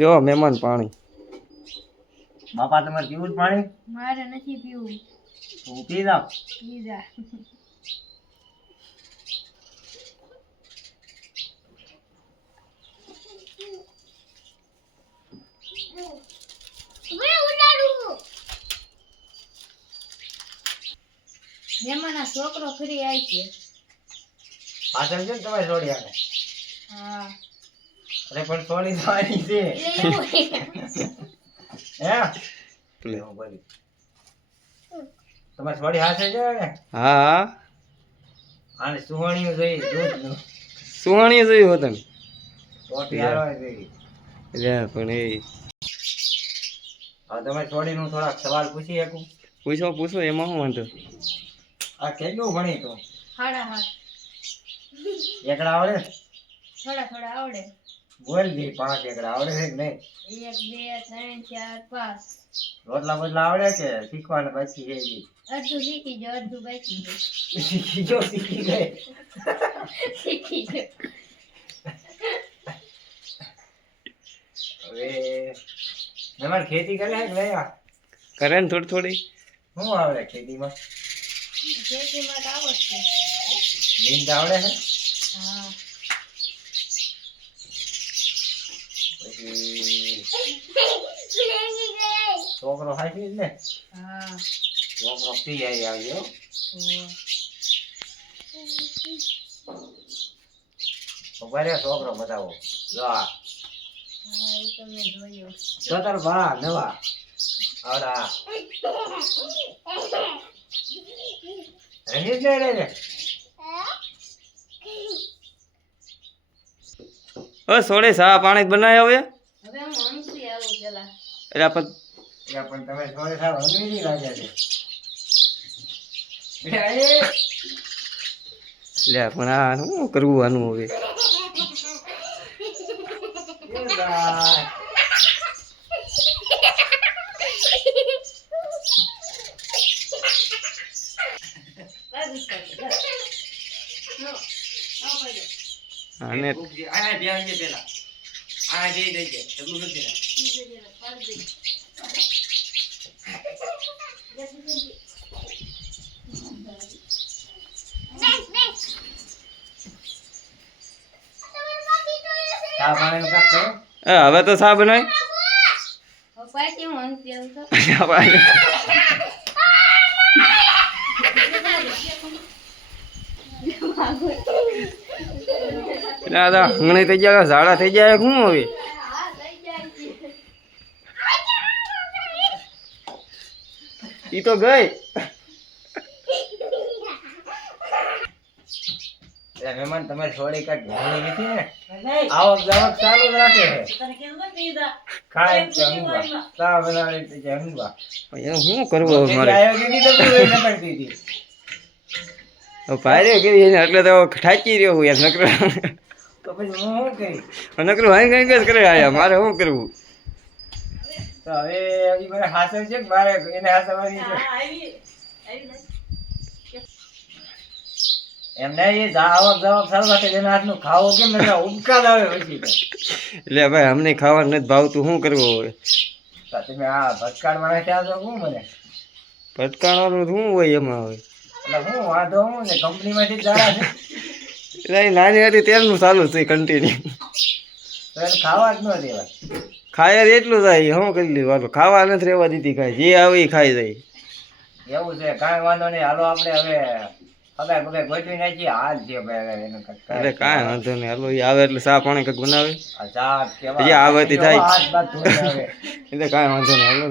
જો મહેમાન પાણી. બાપા તમારે પીવું જ પાણી? મારે નથી પીવું. હું પી જાઉં. પી જા. મહેમાનના છોકરો ફરી આવી છે. પાછળ છે ને તમારે છોડી આને. હા. અરે પણ છોડી જવાની છે. હે? એવું બોલી. તમારે છોડી હાથે છે ને? હા આને સુહાણીઓ જોઈ દૂધનું. સુહાણી જોયું હતું ટોટી હારવા જોઈ. લે પણ એ હવે તમે છોડીનું થોડાક સવાલ પૂછી શકું? પૂછો એમાં શું વાંધો. આ કેટલું ભણી તું? 8.5. એકડા આવડે? થોડા આવડે. બોલ દી 5 એકડા આવડે છે કે નહીં? 1 2 3 4 5. રોટલા બોટલા આવડે કે શીખવાના બાકી છે ઈ? અડધું શીખી ગયો, અડધું બાકી છે. શીખી ગઈ. શીખી ગયો. હવે તમારે ખેતી કરે છે કે નહીં? કરે ને થોડી શું આવડે ખેતીમાં? ખેતીમાં તો આવડશે. નીંદ આવડે છે? હા. પછી છોકરો હાચી જ ને? હા. છોકરો પી આવ્યો. ઉભા રહ્યો, છોકરો બતાવો. જો આ હા, એ તો મેં જોયું. તો તાર બા નવા આવડા રમીશ ને રે. ઓ સોડે સા પાણી બનાવ્યા હવે. હવે હું હમસી આવું પેલા. એટલે આપણે પણ તમે થોડે સાહેબ હંગરી નહીં લાગ્યા છે. લે પણ આ શું કરવું આનું હવે. આને હવે તો સા બનાય. પાછી હું હમસી આવું તો. દાદા હમણાં થઈ ગયા ઝાડા થઈ જાય શું હવે. ઈ તો ગઈ. મહેમાન તમારે છોડી કાંઈક ભણી નથી ને? આવક જાવક ચાલુ જ રાખે છે. ખાય છે હંગવા, ચા બનાવે છે હંગવા. એનું શું કરવું હવે મારે. આવ્યો કે નહીં તો કોઈ ન કરતી હતી. ભાઈ કેવી એને એટલે તો ઠાકી રહ્યો હું યાર નકરો તો પછી હું શું કરી? નકરું હાઈ કઈ જ કરે આયા મારે શું કરવું. તો હવે ઈ મને હાસવ છે કે મારે એને હાસવવાની છે? એમ નહીં, એ આવક જાવક ચાલુ રાખે છે. એના હાથનું ખાવો કેમ નથી ઉબકા જ આવે પછી તો. એટલે ભાઈ અમને ખાવાનું નથી ભાવતું શું કરવું હવે. તો તમે આ ભટકાડવાના ક્યાં છો શું મને? ભટકાણવાનું શું હોય એમાં હવે. એટલે હું વાંધો હું ને કંપનીમાંથી જ જાડા છે. એટલે એ નાની હતી ત્યારનું ચાલુ છે કન્ટિન્યુ. તો એને ખાવા જ ન દેવાય. ખાય જ એટલું જાય શું કરી લીધું ખાવા નથી રહેવા દીધી કાંઈ જે આવે એ ખાઈ જાય. એવું છે, કાંઈ વાંધો નહીં. હાલો આપણે હવે પગાર પગાર ગોઠવી નાખીએ. હાલ છે ભાઈ એનું એટલે કાંઈ વાંધો નહીં હાલો એ આવે એટલે ચા પાણી કંઈક બનાવે ચા જે આવે તે થાય. હાથ બાથ ધોઈને આવે. એટલે કાંઈ વાંધો નહીં હાલો.